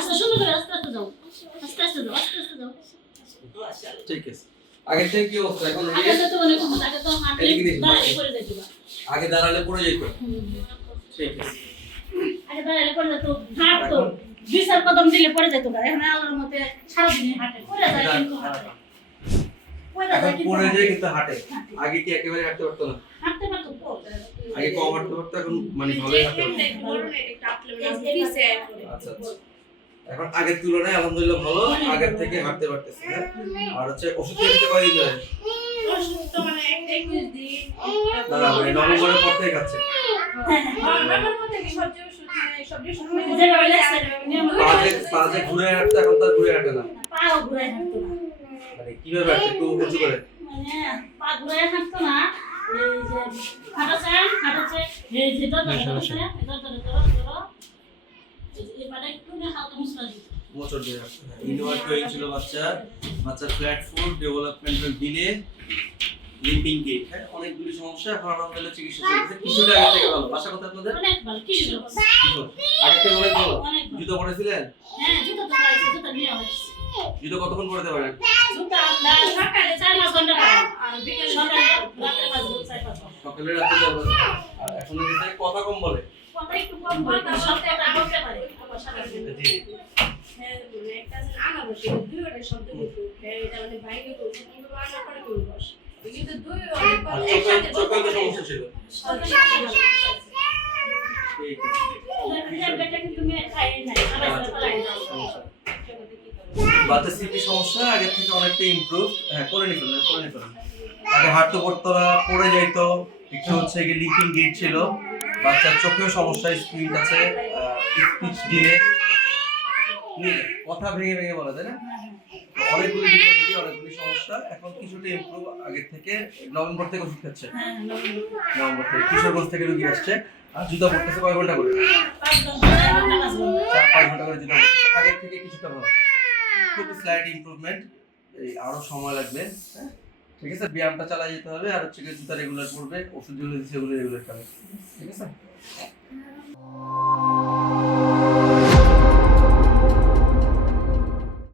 আস্তে আস্তে যাও আস্তে যাও ঠিক আছে আগের থেকে কি অবস্থা এখন আগে তো আগে দাঁড়ালে পড়ে যেত। আগে দাঁড়ালে পড়ে যেত ঠিক আছে আগে দাঁড়ালে পড়ে যেত হাঁটতো এখন? দুই চার কদম দিলে পড়ে যেত এখন আলোর মধ্যে সারাদিন হাঁটে। পড়ে যায় কিন্তু হাঁটে। পড়ে যায় কিন্তু হাঁটে। যায় কিন্তু হাঁটে। হাঁটে। আগে কি একেবারে হাঁটতে পারতো না? হাঁটতে পারতো আগে কম হাঁটতে পারতো এখন মানে ভালোই হাঁটতে আচ্ছা আচ্ছা। এখন আগের তুলনায় আলহামদুলিল্লাহ ভালো আগের থেকে হাঁটতে পারতেছে হ্যাঁ? আর হচ্ছে ওষুধ খেতে ধরে না। না মানে নভেম্বরের পর থেকে খাচ্ছে। যেভাবে লাগছে, নিয়ম করে পা যে লাগছে। পা যে ঘুরে হাঁটতে এখন তার ঘুরে হাঁটে না। পাও ঘুরায় হাঁটতো না। মানে কীভাবে একটু উঁচু করে। মানে পা ঘুরায় হাঁটতো না। এই যে হাঁটাছে হাঁটাছে এই যে দরজা ধরেছে দরজা ধরে ধরো ধরো এই একটু না হালকা মুসরা দিত মোচড় দিয়ে রাখতে হয়। ছিল বাচ্চা বাচ্চার flat foot developmental delay limping gait হ্যাঁ? অনেকগুলি সমস্যা এখন আলহামদুলিল্লাহ চিকিৎসা চলতেছে। কিছুটা আগে থেকে ভালো। বাসা কথা আপনাদের অনেক ভালো। কি ছিল আগে থেকে অনেক ভালো? জুতো পরেছিলেন? হ্যাঁ জুতো তো পাইছে জুতো নিয়ে আসছে। জুতো কতক্ষণ পরতে পারেন জুতো আপনার সকালে চার পাঁচ ঘণ্টা পরে। আর বিকেলে সকালে রাতে পাঁচ ঘণ্টা চার পাঁচ ঘণ্টা। সকালে রাতে আর এখন কিন্তু কথা কম বলে। কথা একটু কম বলে কিন্তু সব কথা বলতে পারে জি। আর চোখে চোখে তো সমস্যা ছিল ঠিক আছে এটা কিন্তু মেয়ে খায় নাই আবার পালাই সমস্যা। অনেকটা ইমপ্রুভ হ্যাঁ করে নিতে করে নিতে আগে হাঁটতে পারতো না পড়ে যাইতো, একটু হচ্ছে গিয়ে লিপিং গেট ছিল। বাচ্চার চোখেও সমস্যা স্পিড আছে স্পিচ কথা ভেঙে ভেঙে বলা, তাই না? অনেকগুলি ডিফিকাল্টি অনেকগুলি সমস্যা। এখন কিছুটা ইমপ্রুভ আগের থেকে নভেম্বর থেকে ওষুধ খাচ্ছে। নভেম্বর থেকে, কিশোরগঞ্জ থেকে রুগী আসছে। আর জুতা পড়তেছে কয় ঘণ্টা করে? পাঁচ ঘণ্টা করে জুতা আগের থেকে কিছুটা ভালো। খুব স্লাইট ইমপ্রুভমেন্ট এই আরও সময় লাগবে হ্যাঁ? ঠিক আছে? ব্যায়ামটা চালা যেতে হবে। আর হচ্ছে জুতা রেগুলার পড়বে ওষুধ যেগুলো সেগুলো রেগুলার খাবে। ঠিক আছে?